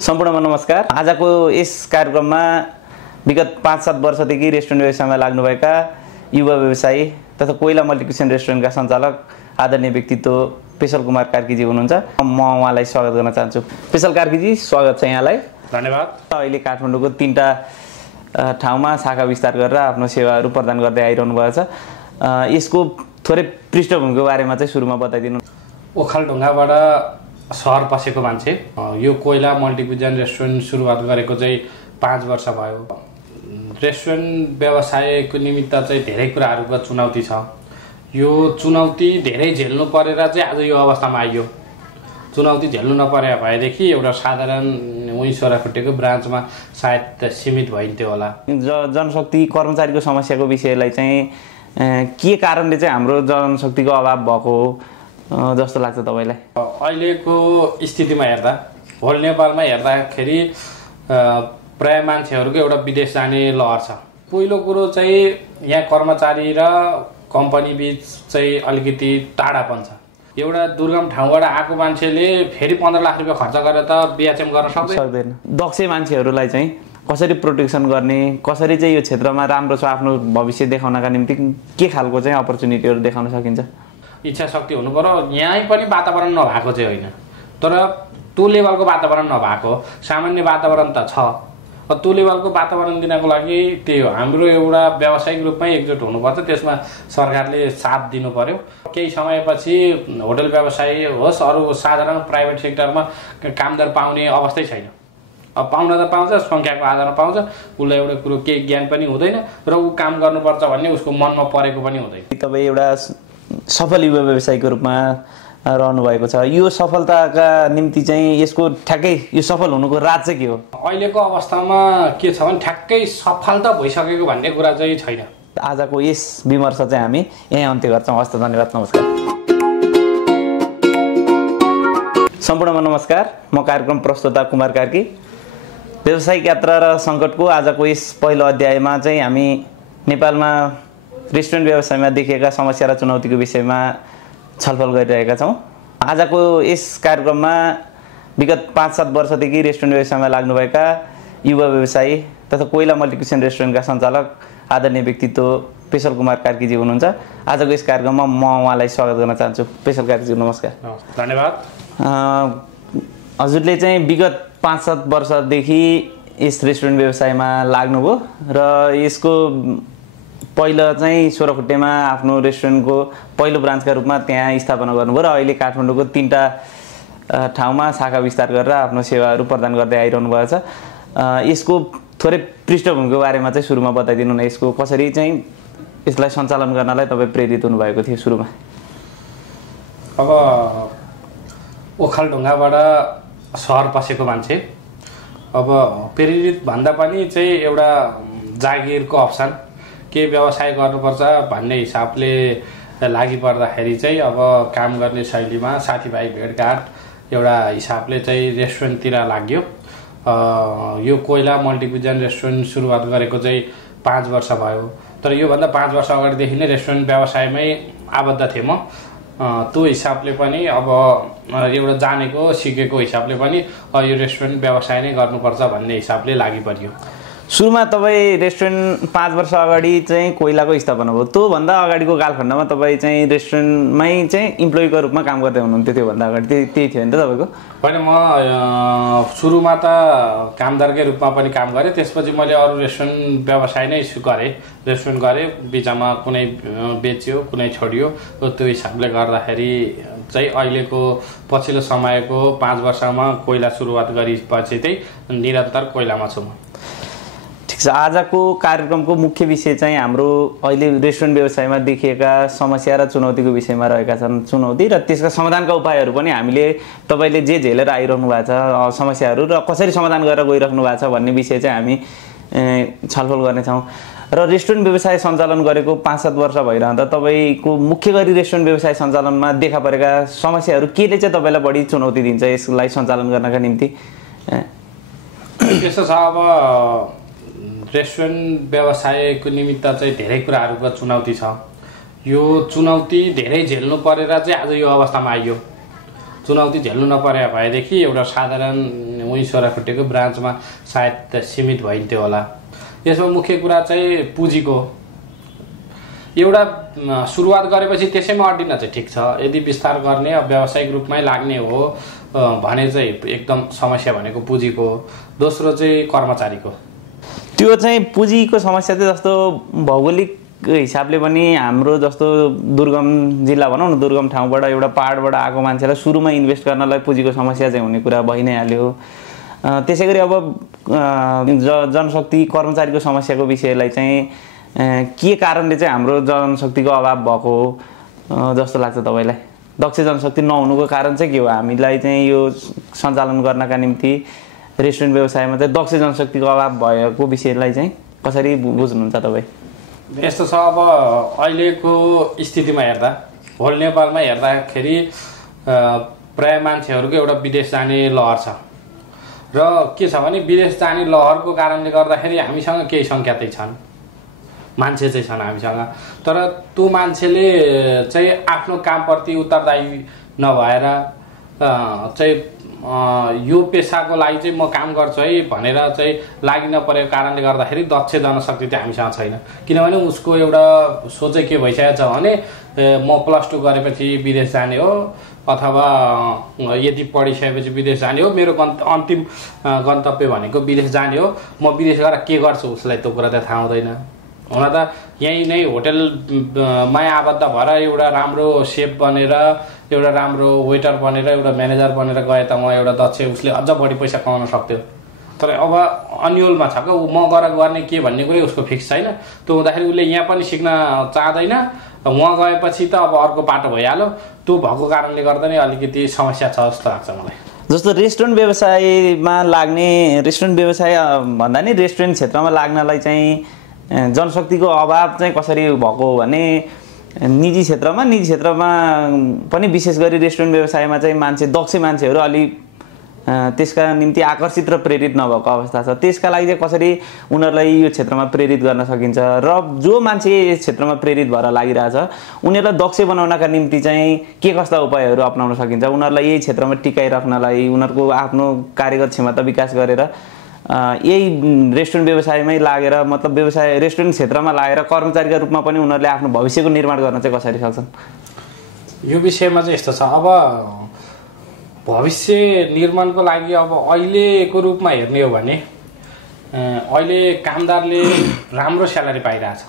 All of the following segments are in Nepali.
सम्पूर्णमा नमस्कार। आजको यस कार्यक्रममा विगत 5-7 वर्षदेखि रेस्टुरेन्ट व्यवसायमा लाग्नुभएका युवा व्यवसायी तथा कोइला मल्टिक्युसन रेस्टुरेन्टका सञ्चालक आदरणीय व्यक्तित्व पेशल कुमार कार्कीजी हुनुहुन्छ। म उहाँलाई स्वागत गर्न चाहन्छु। पेशल कार्कीजी, स्वागत छ यहाँलाई। धन्यवाद। अहिले काठमाडौँको 3टा ठाउँमा शाखा विस्तार गरेर आफ्नो सेवाहरू प्रदान गर्दै आइरहनु भएको छ। यसको थोरै पृष्ठभूमिको बारेमा चाहिँ सुरुमा बताइदिनु। ओखलढुङ्गाबाट सहर पसेको मान्छे, यो कोइला मल्टिक्युजन रेस्टुरेन्ट सुरुवात गरेको चाहिँ 5 वर्ष भयो। रेस्टुरेन्ट व्यवसायको निमित्त चाहिँ धेरै कुराहरूको चुनौती छ। यो चुनौती धेरै झेल्नु परेर चाहिँ आज यो अवस्थामा आइयो। चुनौती झेल्नु नपरे भएदेखि एउटा साधारण उही सोह्रखुट्टेको ब्रान्चमा सायद सीमित भइन्थ्यो होला। जनशक्ति कर्मचारीको समस्याको विषयलाई चाहिँ के कारणले चाहिँ हाम्रो जनशक्तिको अभाव भएको हो जस्तो लाग्छ तपाईँलाई? अहिलेको स्थितिमा हेर्दा, होल नेपालमा हेर्दाखेरि प्राय मान्छेहरूको एउटा विदेश जाने लहर छ। पहिलो कुरो चाहिँ यहाँ कर्मचारी र कम्पनी बिच चाहिँ अलिकति टाढापन छ। एउटा दुर्गम ठाउँबाट आएको मान्छेले फेरि 15 लाख रुपियाँ खर्च गरेर त बिएचएम गर्न सक्दैन। दक्ष मान्छेहरूलाई चाहिँ कसरी प्रोटेक्सन गर्ने, कसरी चाहिँ यो क्षेत्रमा राम्रो छ आफ्नो भविष्य देखाउनका निम्ति के खालको चाहिँ अपर्च्युनिटीहरू देखाउन सकिन्छ? इच्छा शक्ति हुनु पर्यो। यहीँ पनि वातावरण नभएको चाहिँ होइन, तर त्यो लेभलको वातावरण नभएको, सामान्य वातावरण त छ। त्यो लेभलको वातावरण दिनको लागि त्यही हो, हाम्रो एउटा व्यावसायिक रूपमै एकजुट हुनुपर्छ। त्यसमा सरकारले साथ दिनु पर्यो। केही समयपछि होटल व्यवसाय होस्, अरू साधारण प्राइभेट सेक्टरमा कामदार पाउने अवस्थै छैन। अब पाउन त पाउँछ, सङ्ख्याको आधारमा पाउँछ, उसलाई एउटा कुरो केही ज्ञान पनि हुँदैन र ऊ काम गर्नुपर्छ भन्ने उसको मनमा परेको पनि हुँदैन। तपाईँ एउटा सफल युवा व्यवसायीको रूपमा रहनु भएको छ। यो सफलताका निम्ति चाहिँ यसको ठ्याक्कै यो सफल हुनुको राज चाहिँ के हो? अहिलेको अवस्थामा के छ भने ठ्याक्कै सफल त भइसकेको भन्ने कुरा चाहिँ छैन। आजको यस विमर्श चाहिँ हामी यहीँ अन्त्य गर्छौँ। हस्त, धन्यवाद, नमस्कार। सम्पूर्णमा नमस्कार। म कार्यक्रम प्रस्तुता कुमार कार्की। व्यावसायिक यात्रा र सङ्कटको आजको यस पहिलो अध्यायमा चाहिँ हामी नेपालमा रेस्टुरेन्ट व्यवसायमा देखिएका समस्या र चुनौतीको विषयमा छलफल गरिरहेका छौँ। आजको यस कार्यक्रममा विगत 5-7 वर्षदेखि रेस्टुरेन्ट व्यवसायमा लाग्नुभएका युवा व्यवसायी तथा कोइला मल्टिक्युसन रेस्टुरेन्टका सञ्चालक आदरणीय व्यक्तित्व पेशल कुमार कार्कीजी हुनुहुन्छ। आजको यस कार्यक्रममा म उहाँलाई स्वागत गर्न चाहन्छु। पेशल कार्कीजी, नमस्कार। धन्यवाद। हजुरले चाहिँ विगत 5-7 वर्षदेखि यस रेस्टुरेन्ट व्यवसायमा लाग्नुभयो र यसको पहिला चाहिँ सोह्रखुट्टेमा आफ्नो रेस्टुरेन्टको पहिलो ब्रान्चका रूपमा त्यहाँ स्थापना गर्नुभयो र अहिले काठमाडौँको 3टा ठाउँमा शाखा विस्तार गरेर आफ्नो सेवाहरू प्रदान गर्दै आइरहनु भएको छ। यसको थोरै पृष्ठभूमिको बारेमा चाहिँ सुरुमा बताइदिनु न। यसको कसरी चाहिँ यसलाई सञ्चालन गर्नलाई तपाईँ प्रेरित हुनुभएको थियो सुरुमा? अब ओखलढुङ्गाबाट सहर पसेको मान्छे, अब प्रेरित भन्दा पनि चाहिँ एउटा जागिरको अप्सन, के व्यवसाय गर्नुपर्छ भन्ने हिसाबले लागि पर्दाखेरि चाहिँ अब काम गर्ने शैलीमा साथीभाइ भेटघाट एउटा हिसाबले चाहिँ रेस्टुरेन्टतिर लाग्यो। यो कोइला मल्टिक्युजन रेस्टुरेन्ट सुरुवात गरेको चाहिँ 5 वर्ष भयो, तर योभन्दा 5 वर्ष अगाडिदेखि नै रेस्टुरेन्ट व्यवसायमै आबद्ध थिएँ म। त्यो हिसाबले पनि अब एउटा जानेको सिकेको हिसाबले पनि यो रेस्टुरेन्ट व्यवसाय नै गर्नुपर्छ भन्ने हिसाबले लागि पर्यो। सुरुमा तपाईँ रेस्टुरेन्ट 5 वर्ष अगाडि चाहिँ कोइलाको स्थापना भयो। त्योभन्दा अगाडिको कालखण्डमा तपाईँ चाहिँ रेस्टुरेन्टमै चाहिँ इम्प्लोइको रूपमा काम गर्दै हुनुहुन्थ्यो। त्योभन्दा अगाडि त्यही थियो नि त तपाईँको? होइन, म सुरुमा त कामदारकै रूपमा पनि काम गरेँ। त्यसपछि मैले अरू रेस्टुरेन्ट व्यवसाय नै गरेँ। रेस्टुरेन्ट गरेँ, बिचमा कुनै बेच्यो, कुनै छोडियो। त्यो हिसाबले गर्दाखेरि चाहिँ अहिलेको पछिल्लो समयको 5 वर्षमा कोइला सुरुवात गरेपछि चाहिँ निरन्तर कोइलामा छु म। आजको कार्यक्रमको मुख्य विषय चाहिँ हाम्रो अहिले रेस्टुरेन्ट व्यवसायमा देखिएका समस्या र चुनौतीको विषयमा रहेका छन्। चुनौती र त्यसका समाधानका उपायहरू पनि हामीले तपाईँले जे झेलेर आइरहनु भएको छ समस्याहरू र कसरी समाधान गरेर गइराख्नु भएको छ भन्ने विषय चाहिँ हामी छलफल गर्नेछौँ। र रेस्टुरेन्ट व्यवसाय सञ्चालन गरेको 5-7 वर्ष भइरहँदा तपाईँको मुख्य गरी रेस्टुरेन्ट व्यवसाय सञ्चालनमा देखा परेका समस्याहरू केले चाहिँ तपाईँलाई बढी चुनौती दिन्छ यसलाई सञ्चालन गर्नका निम्ति? त्यस्तो छ। अब रेस्टुरेन्ट व्यवसायको निमित्त चाहिँ धेरै कुराहरूको चुनौती छ। यो चुनौती धेरै झेल्नु परेर चाहिँ आज यो अवस्थामा आइयो। चुनौती झेल्नु नपरे भएदेखि एउटा साधारण उही सोह्राखुट्टेको ब्रान्चमा सायद सीमित भइन्थ्यो होला। यसमा मुख्य कुरा चाहिँ पुँजीको एउटा सुरुवात गरेपछि त्यसैमा अड्डिन चाहिँ ठिक छ। यदि विस्तार गर्ने व्यावसायिक रूपमै लाग्ने हो भने चाहिँ एकदम समस्या भनेको पुँजीको। दोस्रो चाहिँ कर्मचारीको। त्यो चाहिँ पुँजीको समस्या चाहिँ जस्तो भौगोलिक हिसाबले पनि हाम्रो जस्तो दुर्गम जिल्ला भनौँ न, दुर्गम ठाउँबाट एउटा पहाडबाट आएको मान्छेलाई सुरुमा इन्भेस्ट गर्नलाई पुँजीको समस्या चाहिँ हुने कुरा भइ नै हाल्यो। त्यसै गरी अब जनशक्ति कर्मचारीको समस्याको विषयलाई चाहिँ के कारणले चाहिँ हाम्रो जनशक्तिको अभाव भएको हो जस्तो लाग्छ तपाईँलाई? दक्ष जनशक्ति नहुनुको कारण चाहिँ के हो? हामीलाई चाहिँ यो सञ्चालन गर्नका निम्ति रेस्टुरेन्ट व्यवसायमा चाहिँ दक्ष जनशक्तिको अभाव भएको विषयलाई चाहिँ कसरी बुझ्नुहुन्छ तपाईँ? यस्तो छ, अब अहिलेको स्थितिमा हेर्दा होल नेपालमा हेर्दाखेरि प्राय मान्छेहरूको एउटा विदेश जाने लहर छ र के छ भने विदेश जाने लहरको कारणले गर्दाखेरि हामीसँग केही सङ्ख्या चाहिँ छन्, मान्छे चाहिँ छन् हामीसँग। तर त्यो मान्छेले चाहिँ आफ्नो कामप्रति उत्तरदायी नभएर चाहिँ यो पेसाको लागि चाहिँ म काम गर्छु है भनेर चाहिँ लागि नपरेको कारणले गर्दाखेरि दक्ष जनशक्ति चाहिँ हामीसँग छैन। किनभने उसको एउटा सोचै के भइसकेको छ भने म +2 गरेपछि विदेश जाने हो अथवा यदि पढिसकेपछि विदेश जाने हो, मेरो अन्तिम गन्तव्य भनेको विदेश जाने हो, म विदेश गएर के गर्छु उसलाई त्यो कुरा त थाहा हुँदैन। हुन त यहीँ नै होटेलमा आबद्ध भएर एउटा राम्रो सेफ बनेर, एउटा राम्रो वेटर बनेर, एउटा म्यानेजर बनेर गए त म एउटा दक्ष उसले अझ बढी पैसा कमाउन सक्थ्यो। तर अब अन्यलमा छ क्या, म गएर गर्ने के भन्ने कुरै उसको फिक्स छैन। त्यो हुँदाखेरि उसले यहाँ पनि सिक्न चाहँदैन, उहाँ गएपछि त अब अर्को बाटो भइहाल्यो। त्यो भएको कारणले गर्दा नै अलिकति समस्या छ जस्तो लाग्छ मलाई। जस्तो रेस्टुरेन्ट व्यवसायमा लाग्ने, रेस्टुरेन्ट व्यवसाय भन्दा नि रेस्टुरेन्ट क्षेत्रमा लाग्नलाई चाहिँ जनशक्तिको अभाव चाहिँ कसरी भएको भने निजी क्षेत्रमा पनि विशेष गरी रेस्टुरेन्ट व्यवसायमा चाहिँ दक्ष मान्छेहरू अलि त्यसका निम्ति आकर्षित र प्रेरित नभएको अवस्था छ। त्यसका लागि चाहिँ कसरी उनीहरूलाई यो क्षेत्रमा प्रेरित गर्न सकिन्छ र जो मान्छे यस क्षेत्रमा प्रेरित भएर लागिरहेछ उनीहरूलाई दक्ष बनाउनका निम्ति चाहिँ के कस्ता उपायहरू अपनाउन सकिन्छ? उनीहरूलाई यही क्षेत्रमा टिकाइराख्नलाई, उनीहरूको आफ्नो कार्यगत क्षमता विकास गरेर यही रेस्टुरेन्ट व्यवसायमै लागेर, मतलब व्यवसाय रेस्टुरेन्ट क्षेत्रमा लागेर कर्मचारीका रूपमा पनि उनीहरूले आफ्नो भविष्यको निर्माण गर्न चाहिँ कसरी सक्छन्? यो विषयमा चाहिँ यस्तो छ, अब भविष्य निर्माणको लागि अब अहिलेको रूपमा हेर्ने हो भने अहिले कामदारले राम्रो स्यालेरी पाइरहेछ,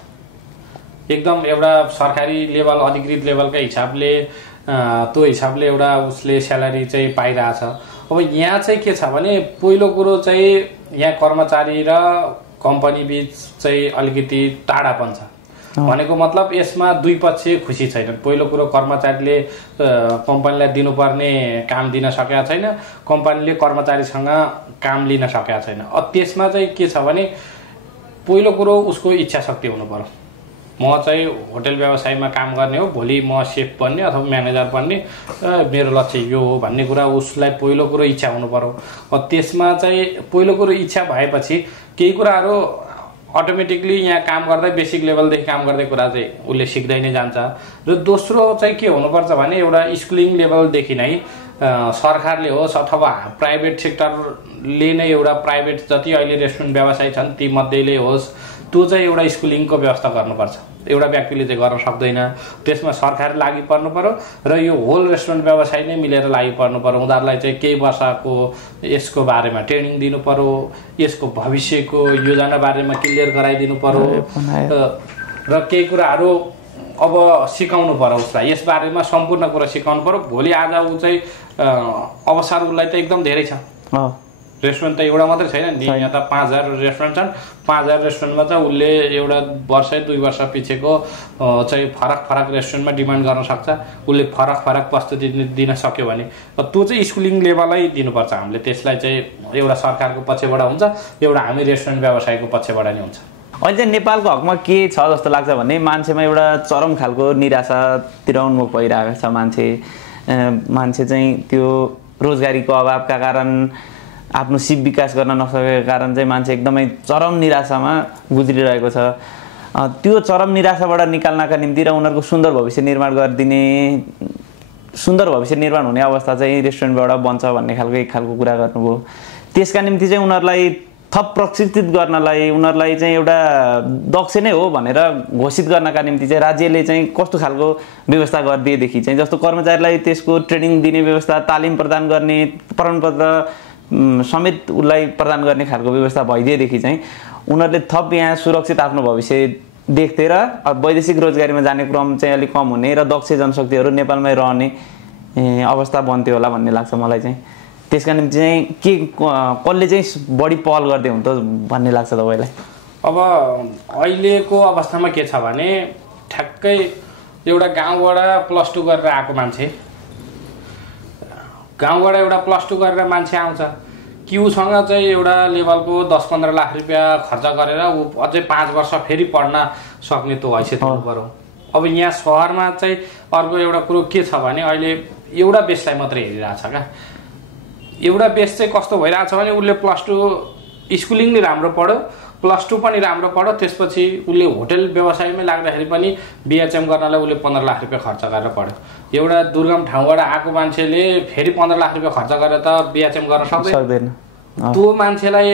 एकदम एउटा सरकारी लेभल अधिकृत लेभलकै हिसाबले त्यो हिसाबले एउटा उसले स्यालेरी चाहिँ पाइरहेछ। अब यहाँ चाहिँ के छ भने पहिलो कुरो चाहिँ यहाँ कर्मचारी र कम्पनी बीच चाहिँ अलिकति टाढापन छ। भनेको मतलब यसमा दुई पक्ष खुसी छैनन्। पहिलो कुरो कर्मचारीले कम्पनीलाई दिनुपर्ने काम दिन सकेका छैन, कम्पनीले कर्मचारीसँग काम लिन सकेका छैन। त्यसमा चाहिँ के छ भने पहिलो कुरो उसको इच्छा शक्ति हुनु पर्यो। म चाहिँ होटल व्यवसायमा काम गर्ने हो, भोलि म सेफ बन्ने अथवा म्यानेजर बन्ने, मेरो लक्ष्य यो हो भन्ने कुरा उसलाई पहिलो कुरो इच्छा हुनु पर्यो। त्यसमा चाहिँ पहिलो कुरो इच्छा भएपछि केही कुराहरू अटोमेटिकली यहाँ काम गर्दै बेसिक लेभलदेखि काम गर्दै कुरा चाहिँ उसले सिक्दै नै जान्छ। र दोस्रो चाहिँ के हुनुपर्छ भने एउटा स्कुलिङ लेभलदेखि नै सरकारले होस् अथवा प्राइभेट सेक्टरले नै एउटा प्राइभेट जति अहिले रेस्टुरेन्ट व्यवसाय छन् ती मध्येले होस् त्यो चाहिँ एउटा स्कुलिङको व्यवस्था गर्नुपर्छ। एउटा व्यक्तिले चाहिँ गर्न सक्दैन, त्यसमा सरकार लागि पर्नु पर्यो र यो होल रेस्टुरेन्ट व्यवसाय नै मिलेर लागि पर्नु पर्यो। उनीहरूलाई चाहिँ केही वर्षको यसको बारेमा ट्रेनिङ दिनु पर्यो, यसको भविष्यको योजना बारेमा क्लियर गराइदिनु पर्यो र केही कुराहरू अब सिकाउनु पर्यो उसलाई, यस बारेमा सम्पूर्ण कुरा सिकाउनु पर्यो। भोलि आज ऊ चाहिँ अवसर उसलाई त एकदम धेरै छ। रेस्टुरेन्ट त एउटा मात्रै छैन नि, यहाँ त 5000 रेस्टुरेन्ट छन्। 5000 रेस्टुरेन्टमा चाहिँ उसले एउटा वर्ष 2 वर्ष पछिको चाहिँ फरक फरक रेस्टुरेन्टमा डिमान्ड गर्न सक्छ। उसले फरक फरक प्रस्तुति दिन सक्यो भने त्यो चाहिँ स्कुलिङ लेभलै दिनुपर्छ हामीले। त्यसलाई चाहिँ एउटा सरकारको पक्षबाट हुन्छ, एउटा हामी रेस्टुरेन्ट व्यवसायको पक्षबाट नै हुन्छ। अहिले चाहिँ नेपालको हकमा के छ जस्तो लाग्छ भने मान्छेमा एउटा चरम खालको निराशातिर उन्मुख भइरहेको छ। मान्छे चाहिँ त्यो रोजगारीको अभावका कारण, आफ्नो सिप विकास गर्न नसकेको कारण चाहिँ मान्छे एकदमै चरम निराशामा गुज्रिरहेको छ। त्यो चरम निराशाबाट निकाल्नका निम्ति र उनीहरूको सुन्दर भविष्य निर्माण हुने अवस्था चाहिँ रेस्टुरेन्टबाट बन्छ भन्ने खालको एक खालको कुरा गर्नुभयो। त्यसका निम्ति चाहिँ उनीहरूलाई थप प्रशिक्षित गर्नलाई उनीहरूलाई चाहिँ एउटा दक्ष नै हो भनेर घोषित गर्नका निम्ति चाहिँ राज्यले चाहिँ कस्तो खालको व्यवस्था गरिदिएदेखि चाहिँ जस्तो कर्मचारीलाई त्यसको ट्रेनिङ दिने व्यवस्था तालिम प्रदान गर्ने प्रमाणपत्र समेत उसलाई प्रदान गर्ने खालको व्यवस्था भइदिएदेखि चाहिँ उनीहरूले थप यहाँ सुरक्षित आफ्नो भविष्य देख्थे र वैदेशिक रोजगारीमा जाने क्रम चाहिँ अलिक कम हुने र दक्ष जनशक्तिहरू नेपालमै रहने अवस्था बन्थ्यो होला भन्ने लाग्छ मलाई चाहिँ। त्यसका निम्ति चाहिँ के कसले चाहिँ बढी पहल गर्दै हुन्छ भन्ने लाग्छ तपाईँलाई? अब अहिलेको अवस्थामा के छ भने ठ्याक्कै एउटा गाउँबाट +2 गरेर आएको मान्छे, गाउँबाट एउटा +2 गरेर मान्छे आउँछ कि उसँग चाहिँ एउटा लेभलको 10-15 लाख रुपियाँ खर्च गरेर ऊ अझै 5 वर्ष फेरि पढ्न सक्ने त्यो हैसियत हुनु पर्यो। अब यहाँ सहरमा चाहिँ अर्को एउटा कुरो के छ भने अहिले एउटा बेसलाई मात्रै हेरिरहेछ क्या। एउटा बेस चाहिँ कस्तो भइरहेछ भने उसले +2 स्कुलिङ नै राम्रो पढ्यो, +2 पनि राम्रो पढ्यो, त्यसपछि उसले होटल व्यवसायमै लाग्दाखेरि पनि BHM गर्नलाई उसले 15 लाख रुपियाँ खर्च गरेर पढ्यो। एउटा दुर्गम ठाउँबाट आएको मान्छेले फेरि 15 लाख रुपियाँ खर्च गरेर त BHM गर्न सक्दैन। त्यो मान्छेलाई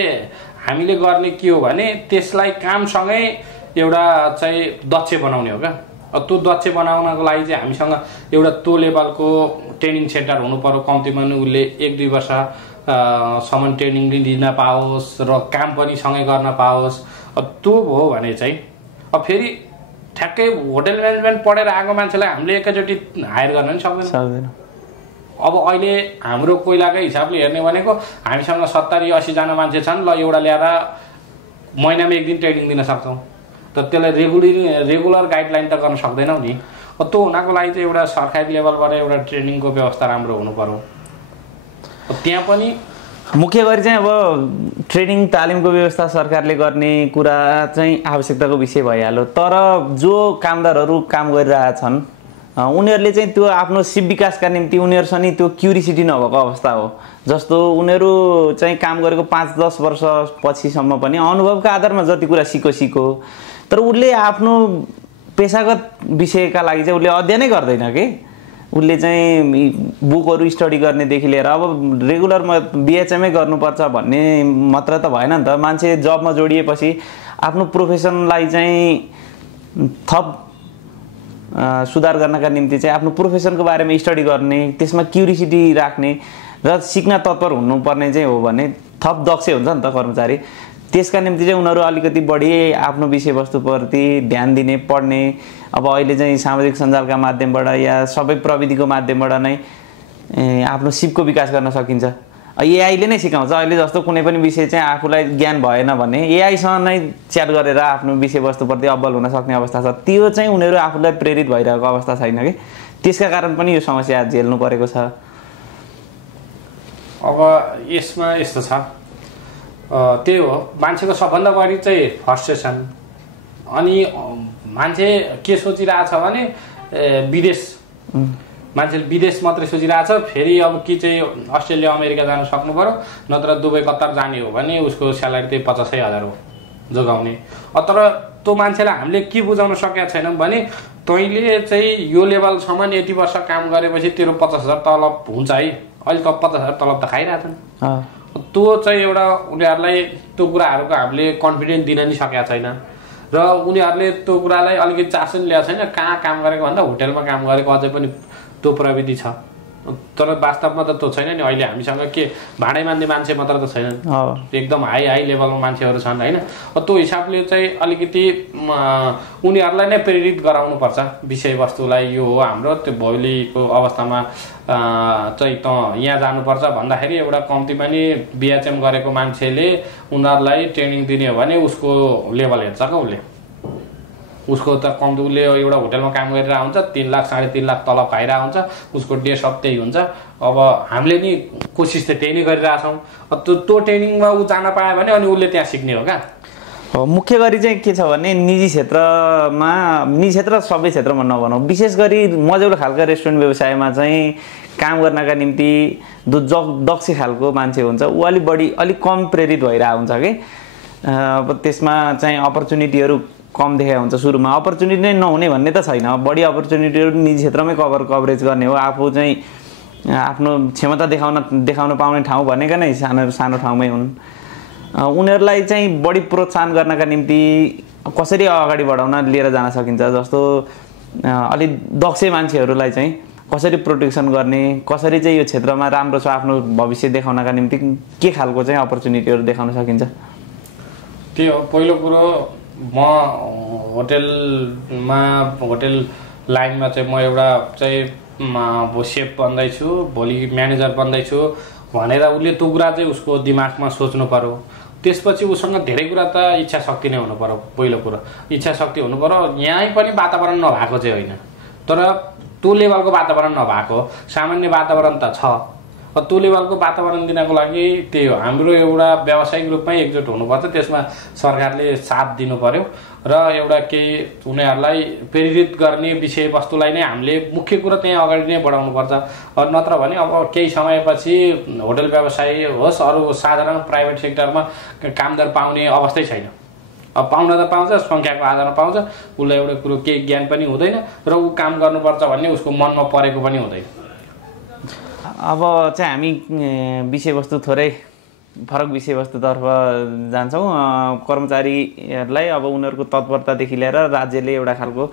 हामीले गर्ने के हो भने त्यसलाई कामसँगै एउटा चाहिँ दक्ष बनाउने हो क्या। त्यो दक्ष बनाउनको लागि चाहिँ हामीसँग एउटा त्यो लेभलको ट्रेनिङ सेन्टर हुनु पर्यो। कम्तीमा पनि उसले 1-2 वर्ष सम्म ट्रेनिङ लिन पाओस् र काम पनि सँगै गर्न पाओस्। त्यो भयो भने चाहिँ अब फेरि ठ्याक्कै होटल म्यानेजमेन्ट पढेर आएको मान्छेलाई हामीले एकैचोटि हायर गर्न पनि सक्दैन। अब अहिले हाम्रो कोइलाकै हिसाबले हेर्ने भनेको हामीसँग 70-80 जना मान्छे छन्, ल एउटा ल्याएर महिनामा 1 दिन ट्रेनिङ दिन सक्छौँ, तर त्यसलाई रेगुलर गाइडलाइन त गर्न सक्दैनौँ नि। त्यो हुनको लागि चाहिँ एउटा सरकारी लेभलबाट एउटा ट्रेनिङको व्यवस्था राम्रो हुनु पर्यो। त्यहाँ पनि मुख्य गरी चाहिँ अब ट्रेनिङ तालिमको व्यवस्था सरकारले गर्ने कुरा चाहिँ आवश्यकताको विषय भइहाल्यो। तर जो कामदारहरू काम गरिरहेछन् उनीहरूले चाहिँ त्यो आफ्नो सिप विकासका निम्ति उनीहरूसँग त्यो क्युरिसिटी नभएको अवस्था हो। जस्तो उनीहरू चाहिँ काम गरेको 5-10 वर्ष पछिसम्म पनि अनुभवका आधारमा जति कुरा सिको, तर उसले आफ्नो पेसागत विषयका लागि चाहिँ उसले अध्ययनै गर्दैन कि। उसले चाहिँ बुकहरू स्टडी गर्नेदेखि लिएर अब रेगुलरमा BHM गर्नुपर्छ भन्ने मात्र त भएन नि त। मान्छे जबमा जोडिएपछि आफ्नो प्रोफेसनलाई चाहिँ थप सुधार गर्नका निम्ति चाहिँ आफ्नो प्रोफेसनको बारेमा स्टडी गर्ने, त्यसमा क्युरिसिटी राख्ने र सिक्न तत्पर हुनुपर्ने चाहिँ हो भने थप दक्ष हुन्छ नि त कर्मचारी। त्यसका निम्ति चाहिँ उनीहरू अलिकति बढी आफ्नो विषयवस्तुप्रति ध्यान दिने, पढ्ने। अब अहिले चाहिँ सामाजिक सञ्जालका माध्यमबाट या सबै प्रविधिको माध्यमबाट नै आफ्नो सिपको विकास गर्न सकिन्छ। AI ले नै सिकाउँछ। अहिले जस्तो कुनै पनि विषय चाहिँ आफूलाई ज्ञान भएन भने AI सँग नै च्याट गरेर आफ्नो विषयवस्तुप्रति अब्बल हुन सक्ने अवस्था छ। त्यो चाहिँ उनीहरू आफूलाई प्रेरित भइरहेको अवस्था छैन कि। त्यसका कारण पनि यो समस्या झेल्नु परेको छ। अब यसमा यस्तो छ, त्यही हो मान्छेको सबभन्दा बढी चाहिँ फ्रस्ट्रेसन। अनि मान्छे के सोचिरहेछ भने विदेश, मान्छेले विदेश मात्रै सोचिरहेछ। फेरि अब कि चाहिँ अस्ट्रेलिया अमेरिका जानु सक्नु पर्यो, नत्र दुबई कतार जाने हो भने उसको स्यालेरी चाहिँ 85,000 हो जोगाउने। तर त्यो मान्छेलाई हामीले के बुझाउन सकेका छैनौँ भने तैँले चाहिँ यो लेभलसम्म यति वर्ष काम गरेपछि तेरो 50,000 तलब हुन्छ है। अहिले त 50,000 तलब त खाइरहेछन्। त्यो चाहिँ एउटा उनीहरूलाई त्यो कुराहरूको हामीले कन्फिडेन्स दिन नि सकेका छैन र उनीहरूले त्यो कुरालाई अलिकति चासो नि ल्याएको छैन। कहाँ काम गरेको भन्दा होटेलमा काम गरेको अझै पनि त्यो प्रविधि छ, तर वास्तवमा त त्यो छैन नि। अहिले हामीसँग के भाँडै मान्ने मान्छे मात्र त छैनन्, एकदम हाई लेभलमा मान्छेहरू छन् होइन। त्यो हिसाबले चाहिँ अलिकति उनीहरूलाई नै प्रेरित गराउनुपर्छ विषयवस्तुलाई। यो हो हाम्रो त्यो भोलिको अवस्थामा चाहिँ त यहाँ जानुपर्छ भन्दाखेरि एउटा कम्तीमा नि BHM गरेको मान्छेले उनीहरूलाई ट्रेनिङ दिने हो भने उसको लेभल हेर्छ क्या। उसको त कम्ती उसले एउटा होटलमा काम गरेर हुन्छ, 3 लाख 3.5 लाख तलब खाइरहेको हुन्छ, उसको डे सब त्यही हुन्छ। अब हामीले नि कोसिस त त्यही नै गरिरहेछौँ। त्यो ट्रेनिङमा ऊ जान पायो भने अनि उसले त्यहाँ सिक्ने हो क्या। मुख्य गरी चाहिँ के छ भने निजी क्षेत्रमा, निजी क्षेत्र सबै क्षेत्रमा नभनौँ, विशेष गरी मजौलो खालको रेस्टुरेन्ट व्यवसायमा चाहिँ काम गर्नका निम्ति दक्ष खालको मान्छे हुन्छ ऊ अलिक कम प्रेरित भइरहेको हुन्छ कि। अब त्यसमा चाहिँ अपर्च्युनिटीहरू कम देखाएको हुन्छ। सुरुमा अपर्च्युनिटी नै नहुने भन्ने त छैन, बढी अपर्च्युनिटीहरू निजी क्षेत्रमै कभरेज गर्ने हो। आफू चाहिँ आफ्नो क्षमता देखाउन पाउने ठाउँ भनेका नै सानो सानो ठाउँमै हुन्। उनीहरूलाई चाहिँ बढी प्रोत्साहन गर्नका निम्ति कसरी अगाडि बढाउन लिएर जान सकिन्छ, जस्तो अलि दक्ष मान्छेहरूलाई चाहिँ कसरी प्रोटेक्सन गर्ने, कसरी चाहिँ यो क्षेत्रमा राम्रो छ आफ्नो भविष्य देखाउनका निम्ति के खालको चाहिँ अपर्च्युनिटीहरू देखाउन सकिन्छ? त्यो पहिलो कुरो, म होटेल लाइनमा चाहिँ म एउटा चाहिँ सेफ बन्दैछु, भोलि म्यानेजर बन्दैछु भनेर उसले त्यो कुरा चाहिँ उसको दिमागमा सोच्नु पर्यो। त्यसपछि उसँग धेरै कुरा त इच्छा शक्ति नै हुनु पर्यो। पहिलो कुरो इच्छा शक्ति हुनु पर्यो। यहीँ पनि वातावरण नभएको चाहिँ होइन, तर त्यो लेभलको वातावरण नभएको, सामान्य वातावरण त छ। त्यो लेभलको वातावरण दिनको लागि त्यही हो, हाम्रो एउटा व्यावसायिक रूपमै एकजुट हुनुपर्छ। त्यसमा सरकारले साथ दिनु पर्यो र एउटा केही उनीहरूलाई प्रेरित गर्ने विषयवस्तुलाई नै हामीले मुख्य कुरो त्यहाँ अगाडि नै बढाउनुपर्छ। नत्र भने अब केही समयपछि होटल व्यवसाय होस्, अरू साधारण प्राइभेट सेक्टरमा कामदार पाउने अवस्थै छैन। अब पाउन त पाउँछ, सङ्ख्याको आधारमा पाउँछ, उसलाई एउटा कुरो केही ज्ञान पनि हुँदैन र ऊ काम गर्नुपर्छ भन्ने उसको मनमा परेको पनि हुँदैन। अब चाहिँ हामी विषयवस्तु थोरै फरक विषयवस्तुतर्फ जान्छौँ। कर्मचारीहरूलाई अब उनीहरूको तत्परतादेखि लिएर राज्यले एउटा खालको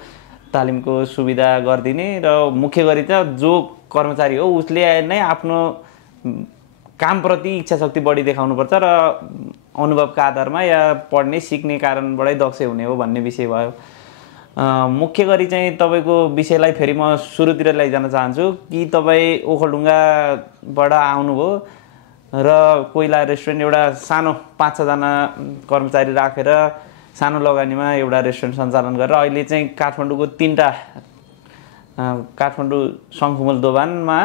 तालिमको सुविधा गरिदिने र मुख्य गरी त जो कर्मचारी हो उसले नै आफ्नो कामप्रति इच्छा शक्ति बढी देखाउनुपर्छ र अनुभवका आधारमा या पढ्ने सिक्ने कारणबाटै दक्ष हुने हो भन्ने विषय भयो। मुख्य गरी चाहिँ तपाईँको विषयलाई फेरि म सुरुतिर लैजान चाहन्छु कि तपाईँ ओखलढुङ्गाबाट आउनुभयो र कोइला रेस्टुरेन्ट एउटा सानो 5-6 जना कर्मचारी राखेर सानो लगानीमा एउटा रेस्टुरेन्ट सञ्चालन गरेर अहिले चाहिँ काठमाडौँको 3टा काठमाडौँ शङ्खुमल दोभानमा,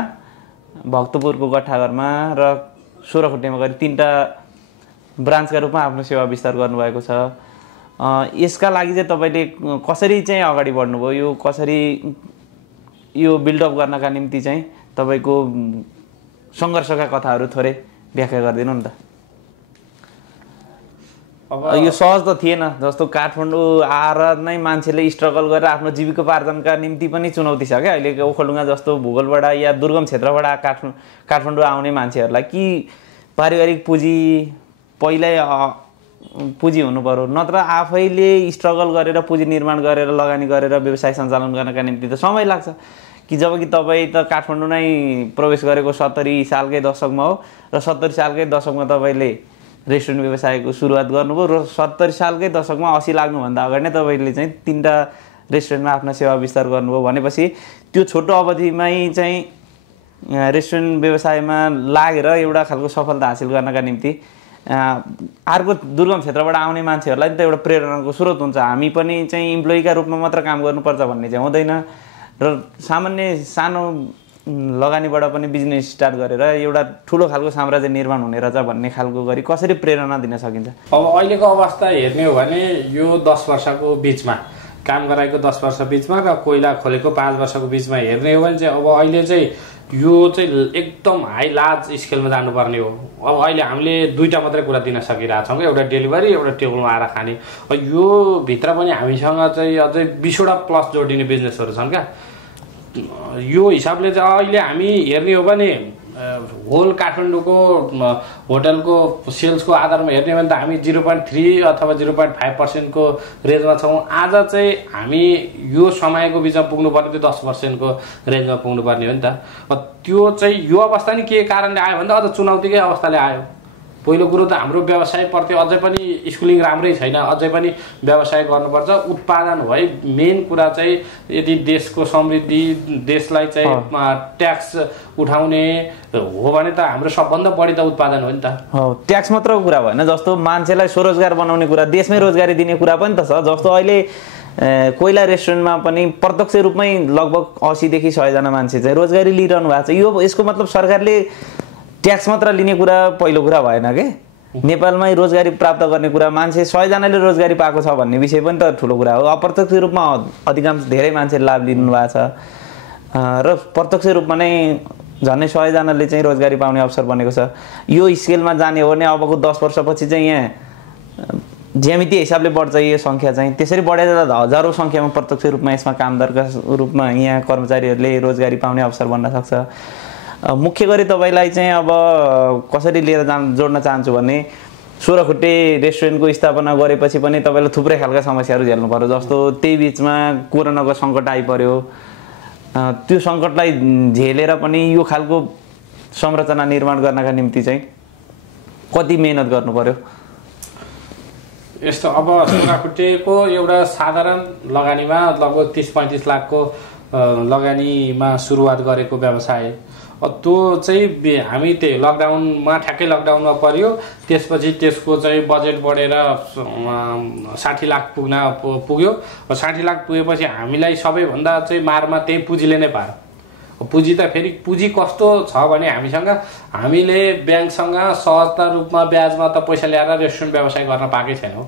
भक्तपुरको गट्ठाघरमा र सोह्रखुट्टेमा गरी 3टा ब्रान्चका रूपमा आफ्नो सेवा विस्तार गर्नुभएको छ। यसका लागि चाहिँ तपाईँले कसरी चाहिँ अगाडि बढ्नुभयो, यो कसरी यो बिल्डअप गर्नका निम्ति चाहिँ तपाईँको सङ्घर्षका कथाहरू थोरै व्याख्या गरिदिनु नि त। अब यो सहज त थिएन, जस्तो काठमाडौँ आएर नै मान्छेले स्ट्रगल गरेर आफ्नो जीविकोपार्जनका निम्ति पनि चुनौती छ क्या। अहिलेको ओखलढुङ्गा जस्तो भूगोलबाट या दुर्गम क्षेत्रबाट काठमाडौँ आउने मान्छेहरूलाई कि पारिवारिक पुँजी पहिल्यै पुँजी हुनु पर्यो, नत्र आफैले स्ट्रगल गरेर पुँजी निर्माण गरेर लगानी गरेर व्यवसाय सञ्चालन गर्नका निम्ति त समय लाग्छ। कि जब कि तपाईँ त काठमाडौँ नै प्रवेश गरेको 70 सालकै दशकमा हो र 70 सालकै दशकमा तपाईँले रेस्टुरेन्ट व्यवसायको सुरुवात गर्नुभयो र 70 सालकै दशकमा 80 लाग्नुभन्दा अगाडि नै तपाईँले चाहिँ 3टा रेस्टुरेन्टमा आफ्नो सेवा विस्तार गर्नुभयो भनेपछि त्यो छोटो अवधिमै चाहिँ रेस्टुरेन्ट व्यवसायमा लागेर एउटा खालको सफलता हासिल गर्नका निम्ति अर्को दुर्गम क्षेत्रबाट आउने मान्छेहरूलाई त एउटा प्रेरणाको स्रोत हुन्छ। हामी पनि चाहिँ इम्प्लोइका रूपमा मात्र काम गर्नुपर्छ भन्ने चाहिँ हुँदैन र सामान्य सानो लगानीबाट पनि बिजनेस स्टार्ट गरेर एउटा ठुलो खालको साम्राज्य निर्माण हुने रहेछ भन्ने खालको गरी कसरी प्रेरणा दिन सकिन्छ? अब अहिलेको अवस्था हेर्ने हो भने यो 10 वर्षको बिचमा काम गराएको 10 वर्ष बिचमा र कोइला खोलेको 5 वर्षको बिचमा हेर्ने हो भने चाहिँ अब अहिले चाहिँ यो चाहिँ एकदम हाई लार्ज स्केलमा जानुपर्ने हो। अब अहिले हामीले 2टा मात्रै कुरा दिन सकिरहेछौँ क्या, एउटा डेलिभरी, एउटा टेबलमा आएर खाने। यो भित्र पनि हामीसँग चाहिँ अझै 20वटा प्लस जोडिने बिजनेसहरू छन् क्या। यो हिसाबले चाहिँ अहिले हामी हेर्ने हो भने होल काठमाडौँको होटलको सेल्सको आधारमा हेर्ने हो भने त हामी 0.3 अथवा 0.5% रेन्जमा छौँ। आज चाहिँ हामी यो समयको बिचमा पुग्नुपर्ने त्यो 10% रेन्जमा पुग्नुपर्ने हो नि त। त्यो चाहिँ यो अवस्था नि के कारणले आयो भन्दा अझ चुनौतीकै अवस्थाले आयो। पहिलो कुरो त हाम्रो व्यवसायप्रति अझै पनि स्कुलिङ राम्रै छैन, अझै पनि व्यवसाय गर्नुपर्छ। उत्पादन भए मेन कुरा चाहिँ यदि देशको समृद्धि, देशलाई चाहिँ ट्याक्स उठाउने हो भने त हाम्रो सबभन्दा बढी त उत्पादन हो नि त। ट्याक्स मात्रको कुरा भएन, जस्तो मान्छेलाई स्वरोजगार बनाउने कुरा, देशमै रोजगारी दिने कुरा पनि त छ। जस्तो अहिले कोइला रेस्टुरेन्टमा पनि प्रत्यक्ष रूपमै लगभग 80 देखि 100 जना मान्छे चाहिँ रोजगारी लिइरहनु भएको छ। यो यसको मतलब सरकारले ट्याक्स मात्र लिने कुरा पहिलो कुरा भएन के। नेपालमै रोजगारी प्राप्त गर्ने कुरा, मान्छे 100 जनाले रोजगारी पाएको छ भन्ने विषय पनि त ठुलो कुरा हो। अप्रत्यक्ष रूपमा अधिकांश धेरै मान्छे लाभ लिनु भएको छ र प्रत्यक्ष रूपमा नै झन्डै 100 जनाले चाहिँ रोजगारी पाउने अवसर बनेको छ। यो स्केलमा जाने हो भने अबको 10 वर्षपछि चाहिँ यहाँ ज्यामितीय हिसाबले बढ्छ यो सङ्ख्या चाहिँ। त्यसरी बढेर हजारौँ सङ्ख्यामा प्रत्यक्ष रूपमा यसमा कामदारका रूपमा यहाँ कर्मचारीहरूले रोजगारी पाउने अवसर बन्न सक्छ। मुख्य गरी तपाईँलाई चाहिँ अब कसरी लिएर जोड्न चाहन्छु भने 16 खुट्टे रेस्टुरेन्टको स्थापना गरेपछि पनि तपाईँले थुप्रै खालका समस्याहरू झेल्नु पर्यो, जस्तो त्यही बिचमा कोरोनाको सङ्कट आइपर्यो। त्यो सङ्कटलाई झेलेर पनि यो खालको संरचना निर्माण गर्नका निम्ति चाहिँ कति मेहनत गर्नु पर्यो? यस्तो अब 16 खुट्टेको एउटा साधारण लगानीमा लगभग 30-35 लाखको लगानीमा सुरुवात गरेको व्यवसाय, त्यो चाहिँ हामी त्यही लकडाउनमा ठ्याक्कै लकडाउनमा पर्यो। त्यसपछि त्यसको चाहिँ बजेट बढेर 60 लाख पुग्यो। 60 लाख पुगेपछि हामीलाई सबैभन्दा चाहिँ मारमा त्यही पुँजीले नै पार। पुँजी त फेरि पुँजी कस्तो छ भने हामीले ब्याङ्कसँग सहजता रूपमा ब्याजमा त पैसा ल्याएर रेस्टुरेन्ट व्यवसाय गर्न पाएकै छैनौँ।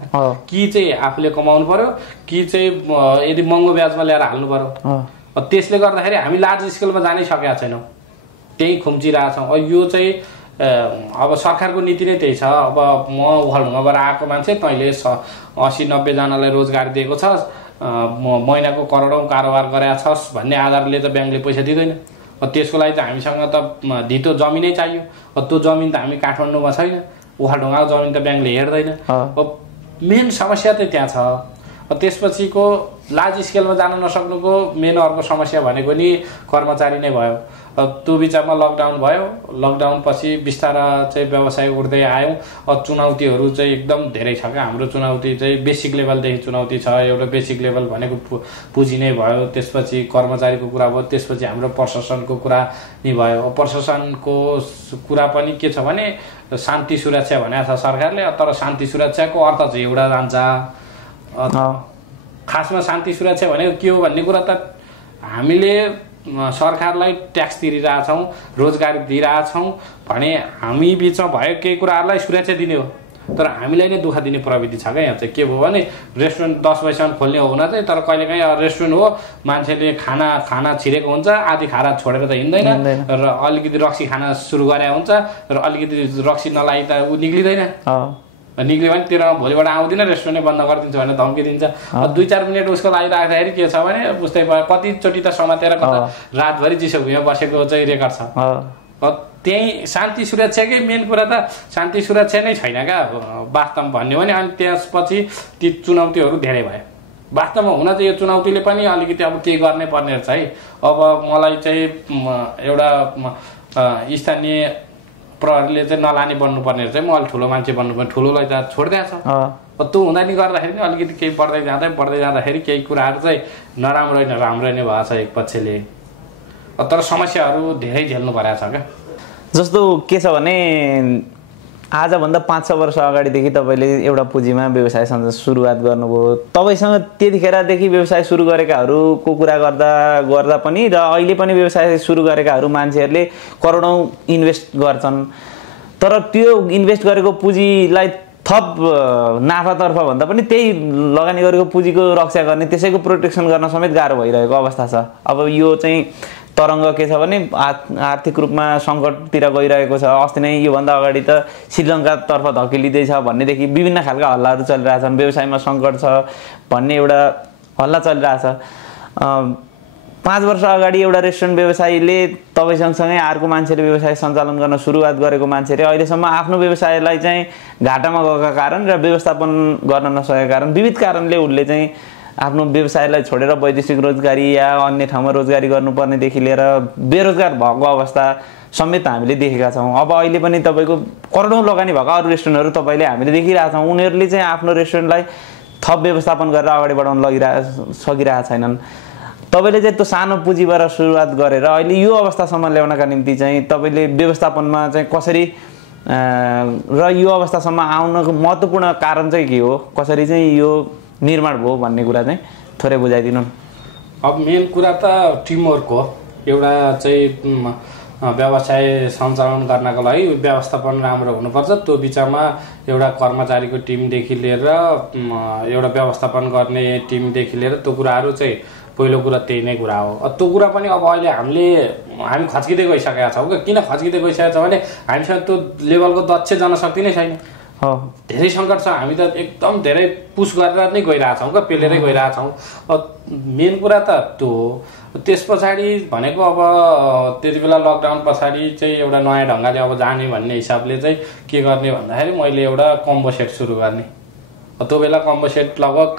कि चाहिँ आफूले कमाउनु पर्यो कि चाहिँ यदि महँगो ब्याजमा ल्याएर हाल्नु पर्यो। त्यसले गर्दाखेरि हामी लार्ज स्केलमा जानै सकेका छैनौँ, त्यही खुम्चिरहेछौँ। यो चाहिँ अब सरकारको नीति नै त्यही छ। अब म उखालढुङ्गाबाट आएको मान्छे, तैँले 80-90 जनालाई रोजगार दिएको छस्, महिनाको करोडौँ कारोबार गरेका छस् भन्ने आधारले त ब्याङ्कले पैसा दिँदैन। त्यसको लागि त हामीसँग त धितो जमिनै चाहियो। त्यो जमिन त हामी काठमाडौँमा छैन, उखालढुङ्गाको जमिन त ब्याङ्कले हेर्दैन। मेन समस्या चाहिँ त्यहाँ छ। त्यसपछिको लार्ज स्केलमा जान नसक्नुको मेन अर्को समस्या भनेको नि कर्मचारी नै भयो। त्यो बिचमा लकडाउन भयो। लकडाउन पछि बिस्तारा चाहिँ व्यवसाय उठ्दै आयौँ। चुनौतीहरू चाहिँ एकदम धेरै छ क्या। हाम्रो चुनौती चाहिँ बेसिक लेभलदेखि चुनौती छ। एउटा बेसिक लेभल भनेको पुँजी नै भयो, त्यसपछि कर्मचारीको कुरा भयो, त्यसपछि हाम्रो प्रशासनको कुरा नि भयो। प्रशासनको कुरा पनि के छ भने शान्ति सुरक्षा भनेको छ सरकारले, तर शान्ति सुरक्षाको अर्थ चाहिँ एउटा जान्छ। खासमा शान्ति सुरक्षा भनेको के हो भन्ने कुरा त हामीले सरकारलाई ट्याक्स तिरिरहेछौँ, रोजगार दिइरहेछौँ भने हामी बिचमा भयो केही कुराहरूलाई सुरक्षा दिने हो, तर हामीलाई नै दुःख दिने प्रवृत्ति छ क्या। यहाँ चाहिँ के भयो भने रेस्टुरेन्ट 10 बजीसम्म खोल्ने हो हुन चाहिँ, तर कहिलेकाहीँ रेस्टुरेन्ट हो मान्छेले खाना छिरेको हुन्छ, आधी खाना छोडेर त हिँड्दैन र अलिकति रक्सी खाना सुरु गरे हुन्छ र अलिकति रक्सी नलाइ त ऊ निक्लिँदैन। निक्ल्यो भने तेरो भोलिबाट आउँदैन, रेस्टुरेन्टै बन्द गरिदिन्छ भनेर धम्की दिन्छ। 2-4 मिनट उसको लागि राख्दाखेरि के छ भने बुझ्दै भयो कतिचोटि त समातेर कता रातभरि चिसो भुइँमा बसेको चाहिँ रेकर्ड छ। त्यही शान्ति सुरक्षाकै मेन कुरा त शान्ति सुरक्षा नै छैन क्या वास्तवमा भन्यो भने। अनि त्यसपछि ती चुनौतीहरू धेरै भयो। वास्तवमा हुन चाहिँ यो चुनौतीले पनि अलिकति अब केही गर्नै पर्ने रहेछ है। अब मलाई चाहिँ एउटा स्थानीय प्रहरीले चाहिँ नलाने बन्नुपर्ने रहेछ, म अलिक ठुलो मान्छे बन्नुपर्ने, ठुलोलाई त छोडिदिएको छ। त्यो हुँदा नि गर्दाखेरि नि अलिकति केही पढ्दै जाँदाखेरि केही कुराहरू चाहिँ नराम्रो नै भएको छ एक पक्षले। तर समस्याहरू धेरै झेल्नु परेको छ क्या। जस्तो के छ भने आजभन्दा 5-6 वर्ष अगाडिदेखि तपाईँले एउटा पुँजीमा व्यवसाय सुरुवात गर्नुभयो। तपाईँसँग त्यतिखेरदेखि व्यवसाय सुरु गरेकाहरूको कुरा गर्दा पनि र अहिले पनि व्यवसाय सुरु गरेकाहरू मान्छेहरूले करोडौँ इन्भेस्ट गर्छन्, तर त्यो इन्भेस्ट गरेको पुँजीलाई थप नाफातर्फ भन्दा पनि त्यही लगानी गरेको पुँजीको रक्षा गर्ने, त्यसैको प्रोटेक्सन गर्न समेत गाह्रो भइरहेको अवस्था छ। अब यो चाहिँ तरङ्ग के छ भने आर्थिक रूपमा सङ्कटतिर गइरहेको छ। अस्ति नै योभन्दा अगाडि त श्रीलङ्कातर्फ धकेलिँदैछ भन्नेदेखि विभिन्न खालका हल्लाहरू चलिरहेछन्। व्यवसायमा सङ्कट छ भन्ने एउटा हल्ला चलिरहेछ। 5 वर्ष अगाडि एउटा रेस्टुरेन्ट व्यवसायीले तपाईँ सँगसँगै अर्को मान्छेले व्यवसाय सञ्चालन गर्न सुरुवात गरेको मान्छेले अहिलेसम्म आफ्नो व्यवसायलाई चाहिँ घाटामा गएका कारण र व्यवस्थापन गर्न नसकेका कारण विविध कारणले उसले चाहिँ आफ्नो व्यवसायलाई छोडेर वैदेशिक रोजगारी या अन्य ठाउँमा रोजगारी गर्नुपर्नेदेखि लिएर बेरोजगार भएको अवस्था समेत हामीले देखेका छौँ। अब अहिले पनि तपाईँको करोडौँ लगानी भएको अरू रेस्टुरेन्टहरू तपाईँले हामीले देखिरहेछौँ। उनीहरूले चाहिँ आफ्नो रेस्टुरेन्टलाई थप व्यवस्थापन गरेर अगाडि बढाउन सकिरहेका छैनन्। तपाईँले चाहिँ त्यो सानो पुँजीबाट सुरुवात गरेर अहिले यो अवस्थासम्म ल्याउनका निम्ति चाहिँ तपाईँले व्यवस्थापनमा चाहिँ कसरी र यो अवस्थासम्म आउनको महत्त्वपूर्ण कारण चाहिँ के हो, कसरी चाहिँ यो निर्माण भयो भन्ने कुरा चाहिँ थोरै बुझाइदिनु। अब मेन कुरा त टिमवर्क हो। एउटा चाहिँ व्यवसाय सञ्चालन गर्नको लागि व्यवस्थापन राम्रो हुनुपर्छ। त्यो बिचमा एउटा कर्मचारीको टिमदेखि लिएर एउटा व्यवस्थापन गर्ने टिमदेखि लिएर त्यो कुराहरू चाहिँ पहिलो कुरा त्यही नै कुरा हो। त्यो कुरा पनि अब अहिले हामी खच्किँदै गइसकेका छौँ। किन खच्किँदै गइसकेको छ भने हामीसँग त्यो लेभलको दक्ष जनशक्ति नै छैन। हो धेरै सङ्कट छ। हामी त एकदम धेरै पुस गरेर नै गइरहेछौँ क्या, पेलेरै गइरहेछौँ। मेन कुरा त त्यो हो। त्यस पछाडि भनेको अब त्यति बेला लकडाउन पछाडि चाहिँ एउटा नयाँ ढङ्गले अब जाने भन्ने हिसाबले चाहिँ के गर्ने भन्दाखेरि मैले एउटा कम्बो सेट सुरु गर्ने। त्यो बेला कम्बो सेट लगभग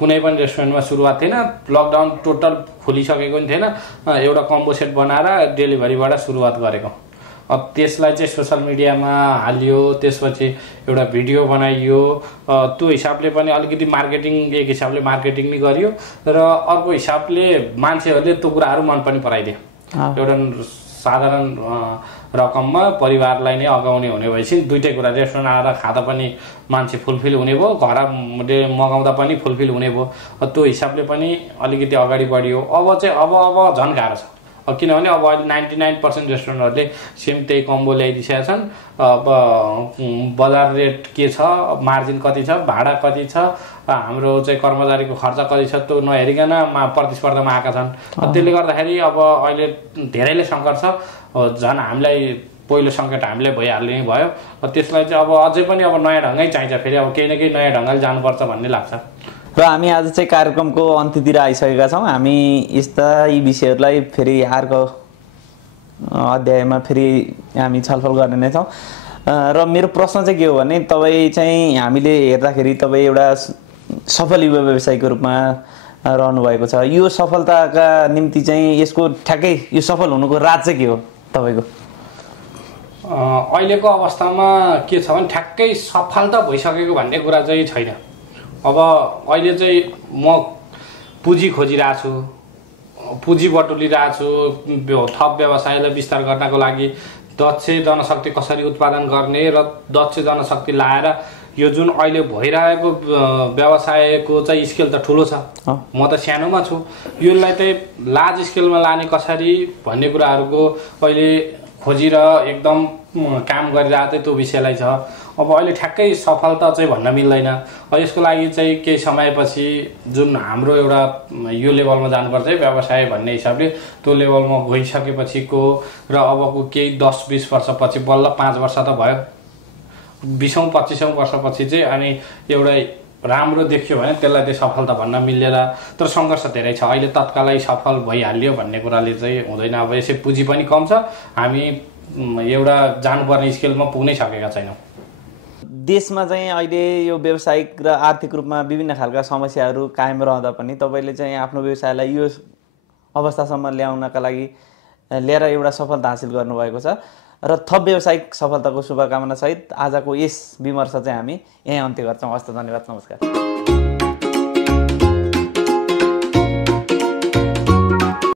कुनै पनि रेस्टुरेन्टमा सुरुवात थिएन, लकडाउन टोटल खोलिसकेको पनि थिएन। एउटा कम्बो सेट बनाएर डेलिभरीबाट सुरुवात गरेको। अब त्यसलाई चाहिँ सोसल मिडियामा हालियो, त्यसपछि एउटा भिडियो बनाइयो। त्यो हिसाबले पनि अलिकति मार्केटिङ, एक हिसाबले मार्केटिङ नै गरियो र अर्को हिसाबले मान्छेहरूले त्यो कुराहरू मन पनि पराइदियो। एउटा साधारण रकममा परिवारलाई नै अगाउने हुने भएपछि दुइटै कुरा, रेस्टुरेन्ट आएर खाँदा पनि मान्छे फुलफिल हुने भयो, घरले मगाउँदा पनि फुलफिल हुने भयो। त्यो हिसाबले पनि अलिकति अगाडि बढियो। अब चाहिँ अब झन् गाह्रो छ, किनभने अब अहिले 99% रेस्टुरेन्टहरूले सेम त्यही कम्बो ल्याइदिइसकेका छन्। अब बजार रेट के छ, मार्जिन कति छ, भाडा कति छ, हाम्रो चाहिँ कर्मचारीको खर्च कति छ, त्यो नहेरिकन प्रतिस्पर्धामा आएका छन्। त्यसले गर्दाखेरि अब अहिले धेरैले सङ्कट छ। झन् हामीलाई पहिलो सङ्कट हामीलाई भइहाल्ने भयो। त्यसलाई चाहिँ अब अझै पनि अब नयाँ ढङ्गै चाहिन्छ, फेरि अब केही न केही नयाँ ढङ्गले जानुपर्छ भन्ने लाग्छ। र हामी आज चाहिँ कार्यक्रमको अन्त्यतिर आइसकेका छौँ। हामी यी विषयहरूलाई फेरि अर्को अध्यायमा फेरि हामी छलफल गर्ने नै छौँ। र मेरो प्रश्न चाहिँ के हो भने, तपाईँ चाहिँ हामीले हेर्दाखेरि तपाईँ एउटा सफल युवा व्यवसायीको रूपमा रहनुभएको छ। यो सफलताका निम्ति चाहिँ यसको ठ्याक्कै यो सफल हुनुको राज चाहिँ के हो तपाईँको? अहिलेको अवस्थामा के छ भने ठ्याक्कै सफल त भइसकेको भन्ने कुरा चाहिँ छैन। अब अहिले चाहिँ म पुँजी खोजिरहेको छु, पुँजी बटुलिरहेको छु। थप व्यवसायलाई विस्तार गर्नको लागि दक्ष जनशक्ति कसरी उत्पादन गर्ने र दक्ष जनशक्ति लाएर यो जुन अहिले भइरहेको व्यवसायको चाहिँ स्केल त ठुलो छ, म त सानोमा छु। यसलाई चाहिँ लार्ज स्केलमा लाने कसरी भन्ने कुराहरूको अहिले खोजेर एकदम काम गरिरहेको चाहिँ त्यो विषयलाई छ। अब अहिले ठ्याक्कै सफलता चाहिँ भन्न मिल्दैन। यसको लागि चाहिँ केही समयपछि जुन हाम्रो एउटा यो लेभलमा जानुपर्छ व्यवसाय भन्ने हिसाबले, त्यो लेभलमा गइसकेपछिको र अबको केही 10-20 वर्षपछि, बल्ल 5 वर्ष त भयो, 20औं-25औं वर्षपछि चाहिँ अनि एउटा राम्रो देखियो भने त्यसलाई चाहिँ सफलता भन्न मिलेला। तर सङ्घर्ष धेरै छ। अहिले तत्कालै सफल भइहाल्यो भन्ने कुराले चाहिँ हुँदैन। अब यसै पुँजी पनि कम छ, हामी एउटा जानुपर्ने स्केलमा पुग्नै सकेका छैनौँ। देशमा चाहिँ अहिले यो व्यावसायिक र आर्थिक रूपमा विभिन्न खालका समस्याहरू कायम रहँदा पनि तपाईँले चाहिँ आफ्नो व्यवसायलाई यो अवस्थासम्म ल्याउनका लागि लिएर एउटा सफलता हासिल गर्नुभएको छ। र थप व्यावसायिक सफलताको शुभकामना सहित आजको यस विमर्श चाहिँ हामी यहीँ अन्त्य गर्छौँ। हस्त, धन्यवाद, नमस्कार।